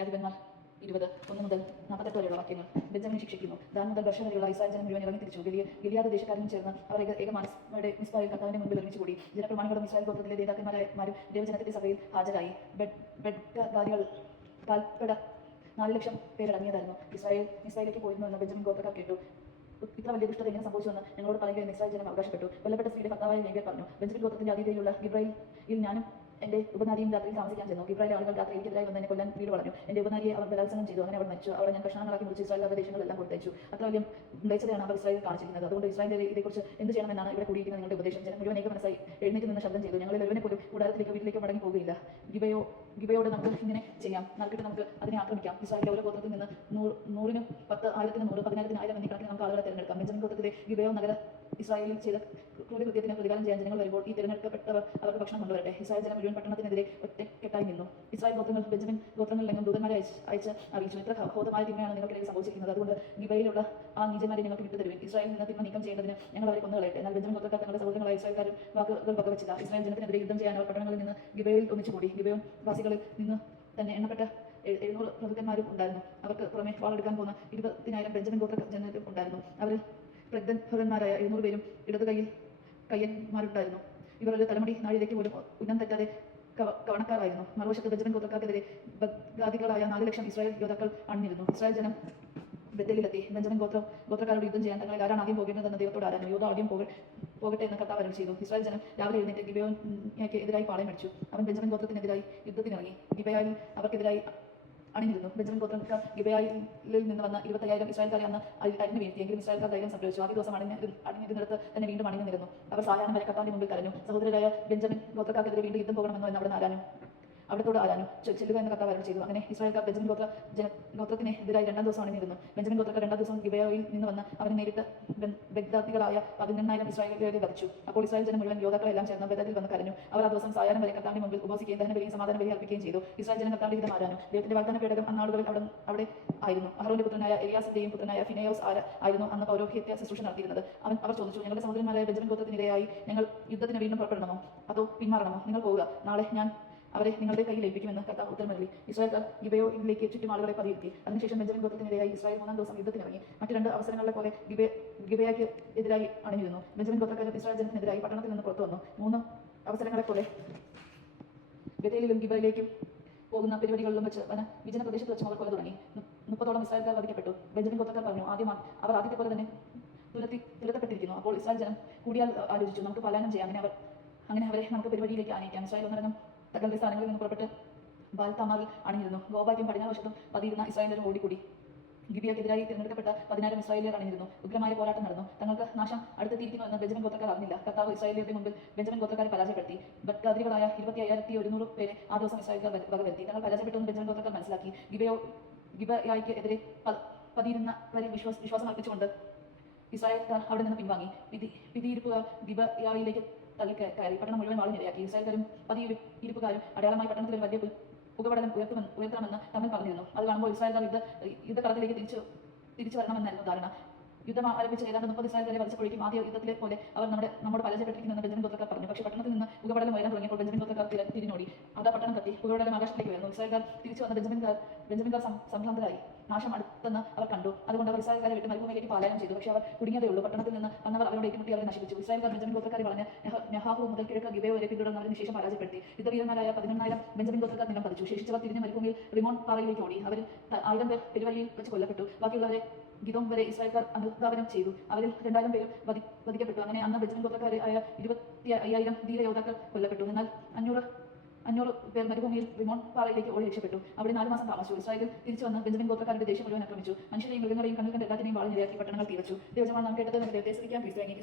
ന്യായാധിപന്മാർ ഇരുപത് ഒന്ന് മുതൽ നാൽപ്പത്തെട്ട് വരെയുള്ള വാക്യങ്ങൾ. ബെഞ്ചമിനെ ശിക്ഷിക്കുന്നു. ദാൻ മുതൽ വർഷം വരെയുള്ള ഇസ്രായേൽ ജനം മുഴുവൻ ഇറങ്ങി തിരിച്ചു. ഗലിയ ഗലിയാദ് ദേശക്കാരും ചേർന്ന് അവർ ഏക ഏക മാനസയുടെ മിസ്ബായിൽ കർത്താവിന്റെ മുമ്പിൽ ഒരുമിച്ച് കൂടി. ജനപ്രമാണികളും ഇസ്രായേൽ ഗോത്രത്തിലെ നേതാക്കന്മാരും ദേവജനത്തിന്റെ സഭയിൽ ഹാജരായി. ബെഡ് ബെഡ്കാരികൾ നാല് ലക്ഷം പേരടങ്ങിയതായിരുന്നു ഇസ്രായേൽ ഇസ്രായേലിലേക്ക് പോയിരുന്നു എന്ന് ബെഞ്ചമിൻ ഗോത്രക്കാർ കേട്ടു. ഇത്ര വലിയ ദുഷ്ടത എങ്ങനെ സംഭവിച്ചുവെന്ന് ഞങ്ങളോട് പറയുകയും ഇസ്രായേൽ ജനം അവകാശപ്പെട്ടു. കൊല്ലപ്പെട്ട സ്ത്രീയുടെ ഭർത്താവായ ലേവ്യ പറഞ്ഞു ബെഞ്ചമിൻ ഗോത്രത്തിന്റെ അതീതയിലുള്ള ഗിബ്രയിൽ ഞാനും എന്റെ ഉപനാരിയും രാത്രി താമസിക്കാൻ ചെന്നു. ഗിബ്രായിലെ ആളുകൾ രാത്രി എനിക്കെതിരായി വന്ന് എന്നെ കൊല്ലാൻ വീട് പറഞ്ഞു എന്റെ ഉപനാരിയെ അവർ ബലാത്സംഗം ചെയ്തു. അങ്ങനെ അവർ മരിച്ചു. അവളെ ഞാൻ കഷ്ണങ്ങളാക്കി മുറിച്ച് ഇസ്രായേൽ ദേശങ്ങളെല്ലാം കൊടുത്തയച്ചു. അത്ര വലിയ മ്ലേച്ഛതയാണ് അവർ ഇസ്രായേൽ കാണിച്ചിരിക്കുന്നത് അതുകൊണ്ട് ഇസ്രായേലിന്റെ ഇതേക്കുറിച്ച് എന്ത് ചെയ്യണമെന്നാണ് ഇവിടെ കൂടിയിരിക്കുന്ന നിങ്ങളുടെ ഉപദേശം. ജനം മുഴുവൻ ഏക മനസ്സായി എഴുന്നേറ്റ് നിന്ന് ശബ്ദം ചെയ്തു. ഞങ്ങളിൽ ഒരുവനെ പോലും കൂടാരത്തിലേക്ക് വീട്ടിലേക്ക് മടങ്ങി പോകുകയില്ല ഗിബയോ ഗിബയോട് നമുക്ക് ഇങ്ങനെ ചെയ്യാം. നൽകിയിട്ട് നമുക്ക് അതിനെ ആക്രമിക്കാം. ഇസ്രായേലിന്റെ ഓരോ ഗോത്രത്തിൽ നിന്ന് നൂറ് നൂറിനും പത്ത് ആയിരത്തിന് നൂറ് പതിനായിരത്തിന് ആയിരം എന്നീ കണക്കിന് നമുക്ക് ആളുകളെ തിരഞ്ഞെടുക്കാം. ബെഞ്ചമിൻ ഗോത്രത്തിലെ ഗിബയോ നഗര ഇസ്രായേലിൽ ചെയ്ത ക്രൂരകൃത്യത്തിന് പ്രതികാരം ചെയ്യാൻ ജനങ്ങൾ വരുമ്പോൾ ഈ തിരഞ്ഞെടുക്കപ്പെട്ടവർ അവർക്ക് ഭക്ഷണം കൊണ്ടുവരട്ടെ. ഇസ്രായേൽ ജനം മുഴുവൻ പട്ടണത്തിനെതിരെ ഒറ്റക്കെട്ടായി നിന്നു. ഇസ്രായേൽ ഗോത്രങ്ങൾ ബെഞ്ചമിൻ ഗോത്രങ്ങളിലെങ്ങും ദൂതന്മാരെ അയച്ച് അയച്ച് അറിയിച്ചു. ഇത്ര ഹോതമായ തിന്മയാണ് നിങ്ങൾക്കിടയിൽ സംഭവിച്ചിരിക്കുന്നത്. അതുകൊണ്ട് ഗിബയിലുള്ള ആ നീചന്മാരെ നിങ്ങൾക്ക് വിട്ടുതരുവിൻ. ഇസ്രായേലിൽ നിന്ന് തിന്മ നീക്കം ചെയ്യുന്നതിന് ഞങ്ങൾ അവരെ കൊന്നുകളയട്ടെ എന്നാൽ ബെഞ്ചമിൻ ഗോത്രക്കാർ തങ്ങളുടെ സഹോദരങ്ങളായ ഇസ്രായേൽക്കാരും വാക്കുകൾ പകവച്ചില്ല ഇസ്രായേൽ ജനത്തിനെതിരെ യുദ്ധം ചെയ്യാൻ അവർ പട്ടണങ്ങളിൽ നിന്ന് ഗിബയിൽ ഒന്നിച്ചുകൂടി. ഗിബയും വാസികളിൽ നിന്ന് തന്നെ എണ്ണപ്പെട്ട എഴ് എഴുന്നൂറ് പ്രഭുക്കന്മാരും ഉണ്ടായിരുന്നു. അവർക്ക് പുറമെ വാളെടുക്കാൻ പോകുന്ന ഇരുപതിനായിരം ബെഞ്ചമിൻ ഗോത്ര ജനരും ഉണ്ടായിരുന്നു അവർ പ്രഗ്നന്മാരായ എഴുന്നൂറ് പേരും ഇടതു കൈയിൽ കയ്യന്മാരുണ്ടായിരുന്നു. ഇവർ ഒരു തലമുടി നാഴികയ്ക്ക് പോലും ഉന്നം തെറ്റാതെ കവ- കവണക്കാരായിരുന്നു. മറുവശത്ത് ബെഞ്ചമിൻ ഗോത്രക്കാർക്കെതിരെ ബഗ്ദാദികളായ നാല് ലക്ഷം ഇസ്രായേൽ യോദ്ധാക്കൾ അണിഞ്ഞിരുന്നു ഇസ്രായേൽ ജനം ബെത്തലിലെത്തി. ബെഞ്ചമിൻ ഗോത്ര ഗോത്രക്കാരോട് യുദ്ധം ചെയ്യാൻ തങ്ങളിൽ ആരാണ് ആദ്യം പോകേണ്ടതെന്ന് ദൈവത്തോട് ആരാഞ്ഞു? യോധ ആദ്യം പോകെ പോകട്ടെ എന്ന് കർത്താവ് അരുൾ ചെയ്തു. ഇസ്രായേൽ ജനം രാവിലെ എഴുന്നേറ്റ് ഗിബയോക്ക് എതിരായി പാളയം അടിച്ചു. അവൻ ബെഞ്ചമിൻ ഗോത്രത്തിനെതിരായി യുദ്ധത്തിനിറങ്ങി. ഗിബയായിൽ അവർക്കെതിരായി അണിനിരുന്നു. ബെഞ്ചമിൻ ഗോത്രമിക്ക ഗിബയായിൽ നിന്ന് വന്ന ഇരുപത്തയ്യായിരം ഇസ്രായേൽക്കാരെ അന്ന് അരി- അരിഞ്ഞു വീഴ്ത്തിയെങ്കിലും ഇസ്രായേൽക്കാർ ധൈര്യം സംഭവിച്ചു ആദ്യ ദിവസം അണിഞ്ഞ് അണിഞ്ഞിരുന്നിടത്ത് തന്നെ വീണ്ടും അണിഞ്ഞു നിന്നിരുന്നു അവർ സായാഹ്നം വരെ മുമ്പിൽ കരഞ്ഞു. സഹോദരരായ ബെഞ്ചമിൻ ഗോത്രക്കാർക്കെതിരെ വീണ്ടും യുദ്ധം പോകണമെന്നോ അവിടെ ആരാഞ്ഞു അവിടത്തോട് ആരാനും ചെല്ലുക എന്ന കർത്താവ് അരുൾ ചെയ്തു. അങ്ങനെ ഇസ്രായേൽക്കാർ ബെഞ്ചമിൻ ഗോത്ര ജന ഗോത്രത്തിന് എതിരായി രണ്ടാം ദിവസം അണിനിരുന്നു ബെഞ്ചമിൻ ഗോത്രക്കാർ രണ്ടാം ദിവസം ഗിബയോയിൽ നിന്ന് വന്ന് അവനെ നേരിട്ട് ബഗ്ദാദികളായ പതിനെണ്ണായിരം ഇസ്രായേലുകാരെ വധിച്ചു. അപ്പോൾ ഇസ്രായേൽ ജനം മുഴുവൻ യോദ്ധാക്കളെല്ലാം ചേർന്ന് ബദലിൽ വന്ന് കരഞ്ഞു. അവർ ആ ദിവസം സായാഹ്നം വരെ കർത്താവിന്റെ മുമ്പിൽ ഉപസിക്കുകയും ദഹന ബലിയും സമാധാന ബലി അർപ്പിക്കുകയും ചെയ്തു. ഇസ്രായേൽ ജനം കർത്താവിന്റെ ഹിതം ദൈവത്തിന്റെ വാഗ്ദാന പേടകം അന്നാളുകളിൽ അവിടെ അവിടെ ആയിരുന്നു. അഹ്റോന്റെ പുത്രനായ എലിയാസിന്റെയും പുത്രനായ ഫിനയോസ് ആര ആയിരുന്നു അന്ന് പൗരോഹിത്യ ശുശ്രൂഷ നടത്തിയിരുന്നത്. അവൻ അവർ ചോദിച്ചു ഞങ്ങളുടെ സഹോദരന്മാരായ ബെഞ്ചമിൻ ഗോത്രത്തിനിരയായി ഞങ്ങൾ യുദ്ധത്തിന് വീണ്ടും പുറപ്പെടണമോ? അതോ പിന്മാറണമോ? നിങ്ങൾ പോവുക. നാളെ ഞാൻ അവരെ നിങ്ങളുടെ കയ്യിൽ ഏൽപ്പിക്കുമെന്ന് കർത്താവ് ഉത്തരം നൽകി. ഇസ്രായേൽ ഗിബയോയിലേക്ക് ചുറ്റും ആളുകളെ പതിയിരുത്തി അതിനുശേഷം ബെഞ്ചമിൻ ഗോത്രത്തിനെതിരായി ഇസ്രായേൽ മൂന്നാം ദിവസം യുദ്ധത്തിനിറങ്ങി മറ്റു രണ്ട് അവസരങ്ങളിലെ പോലെ ഗിബെ ഗിബയാക്ക് എതിരായി അണിഞ്ഞിരുന്നു ബെഞ്ചമിൻ ഗോത്രക്കാരും ഇസ്രായേൽ ജനത്തിനെതിരായി പട്ടണത്തിൽ നിന്ന് പുറത്തു വന്നു. മൂന്ന് അവസരങ്ങളെ പോലെ ബത്തേലിലും ഗിബയിലേക്കും പോകുന്ന പരിപാടികളിലും വെച്ച് വന വിജന പ്രദേശത്ത് വെച്ച് അവർ കൊല തുടങ്ങി മുപ്പതോളം ഇസ്രായേൽക്കാർ വധിക്കപ്പെട്ടു. ബെഞ്ചമിൻ ഗോത്രക്കാർ പറഞ്ഞു ആദ്യം അവർ ആദ്യത്തെ പോലെ തന്നെ തുരത്തി തുരത്തപ്പെട്ടിരിക്കുന്നു. അപ്പോൾ ഇസ്രായേൽ ജനം കൂടിയാൽ ആലോചിച്ചു. നമുക്ക് പലായനം ചെയ്യാം. അങ്ങനെ അവർ അങ്ങനെ അവരെ നമുക്ക് പരിപാടിയിലേക്ക് ആനയിക്കാം. ഇസ്രായേൽ ഒന്നടങ്കം തങ്ങളുടെ സ്ഥാനങ്ങളിൽ നിന്ന് പുറപ്പെട്ട് ബാൽത്താമാറിൽ അണിഞ്ഞിരുന്നു ഗോവാക്യം പടിഞ്ഞാറ് വശത്തും പതിയിരുന്ന ഇസ്രായേലരും ഓടിക്കൂടി. ഗിബിയക്കെതിരായി തിരഞ്ഞെടുക്കപ്പെട്ട പതിനായിരം ഇസ്രായേലിയർ അണിഞ്ഞിരുന്നു ഉഗ്രമായ പോരാട്ടം നടന്നു. തങ്ങൾക്ക് നാശം അടുത്തെത്തിയിരിക്കുന്നു എന്ന് ബെഞ്ചമിൻ ഗോത്രക്കാർ അറിഞ്ഞില്ല കർത്താവ് ഇസ്രായേലിയുടെ മുമ്പിൽ ബെഞ്ചമിൻ ഗോത്രക്കാരെ പരാജയപ്പെടുത്തി. ബദ്ഗാദികളായ ഇരുപത്തി അയ്യായിരത്തി ഒരുന്നൂറ് പേരെ ആ ദിവസം ഇസ്രായേൽക്കാർ വ- വകവരുത്തി. തങ്ങൾ പരാജയപ്പെട്ടു ബെഞ്ചമിൻ ഗോത്രക്കാർ മനസ്സിലാക്കി. ഗിബയോ ഗിബയായിക്ക് എതിരെ പതിയിരുന്ന വിശ്വാസ വിശ്വാസം അർപ്പിച്ചുകൊണ്ട് ഇസ്രായേൽക്കാർ അവിടെ നിന്ന് പിൻവാങ്ങി. പിതി പിതിയിരിപ്പുകാർ ഗിബയായിലേക്ക് തള്ളി കയ- കയറി പട്ടണം മുഴുവൻ വാളിനിരയാക്കി ഇസ്രായേൽക്കാരും പതിയിരിപ്പുകാരും അടയാളമായി പട്ടണത്തിൽ വലിയ പുകപടലം ഉയർത്തുമെന്ന് ഉയർത്തണമെന്ന് തമ്മിൽ പറഞ്ഞിരുന്നു. അത് കാണുമ്പോൾ ഇസ്രായേൽക്കാർ യുദ്ധ യുദ്ധക്കളത്തിലേക്ക് തിരിച്ചു തിരിച്ചു വരണമെന്നായിരുന്നു ധാരണ. യുദ്ധം ആരംഭിച്ച ഏതാണ്ട് മുപ്പത് ഇസ്രായേൽക്കാരെ വധിച്ചപ്പോഴേക്കും ആദ്യ യുദ്ധത്തിലെ പോലെ അവർ നമ്മുടെ നമ്മോട് പരാജയപ്പെട്ടിരിക്കുന്നെന്ന് ബെഞ്ചമിൻ ഗോത്രക്കാർ പറഞ്ഞു. പക്ഷേ പട്ടണത്തിൽ നിന്ന് പുകപടലം ഉയരാൻ തുടങ്ങിയപ്പോൾ ബെഞ്ചമിൻ ഗോത്രക്കാർ തിര- തിരിഞ്ഞോടി. അതാ പട്ടണം കത്തി പുകപടലം ആകാശത്തേക്ക് ഉയർന്നു. ഇസ്രായേൽക്കാർ തിരിച്ചു വന്ന ബെഞ്ചമിൻകാർ സം- സംഭ്രാന്തരായി. നാശം അടുത്തെന്ന് അവർ കണ്ടു. അതുകൊണ്ട് അവർ ഇസ്രായേൽക്കാരെ വിട്ട് മരുഭൂമിയിലേക്ക് പാലായം ചെയ്തു. പക്ഷേ അവർ കുടുങ്ങിയതേ ഉള്ളൂ. പട്ടണത്തിൽ നിന്ന് വന്നവർ അവരോട് ഏറ്റുമുട്ടി അവരെ നശിപ്പിച്ചു. ഇസ്രായേൽ ബെഞ്ചമിൻ ഗോത്രക്കാരെ പറഞ്ഞ നെഹ- നെഹാഹു മുതൽ കിഴക്ക് ഗിബയോ വരെ പിന്തുടർന്ന് അവരെ ശേഷം പരാജയപ്പെടുത്തി. യുദ്ധവീരന്മാരായ പതിനൊന്നായിരം ബെഞ്ചമിൻ ഗോത്രക്കാർ നിലം പതിച്ചു. ശേഷിച്ചവർ തിരിഞ്ഞ് മരുഭൂമിയിൽ റിമോൺ പാറയിലേക്ക് ഓടി. അവർ ആയിരം പേർ പെരുവഴിയിൽ വെച്ച് കൊല്ലപ്പെട്ടു. ബാക്കിയുള്ളവരെ ഗിതോം വരെ ഇസ്രായേൽക്കാർ അനുധാവനം ചെയ്തു. അവരിൽ രണ്ടായിരം പേരും വധിക്കപ്പെട്ടു. അങ്ങനെ അന്ന് ബെഞ്ചമിൻ ഗോത്രക്കാരായ ഇരുപത്തി അയ്യായിരം ധീര യോദ്ധാക്കൾ കൊല്ലപ്പെട്ടു. എന്നാൽ അഞ്ഞൂറ് അഞ്ഞൂറ് പേർ മരുഭൂമിയിൽ റിമോൺ പാറയിലേക്ക് ഓടി രക്ഷപ്പെട്ടു. അവിടെ നാല് മാസം താമസിച്ചു. ഇസ്രായേലിൽ തിരിച്ചു വന്ന ബെഞ്ചമിൻ ഗോത്രക്കാരുടെ ദേശം മുഴുവൻ ആക്രമിച്ചു. മനുഷ്യരെയും മൃഗങ്ങളെയും കണ്ണിൽ കണ്ട എല്ലാത്തിനെയും വാളിനിരയാക്കി പട്ടണങ്ങൾ തീവച്ചു. ദൈവജമാണ് നാം കേട്ടത് ദൈവത്തെ ക്രിസ്തുവിനെ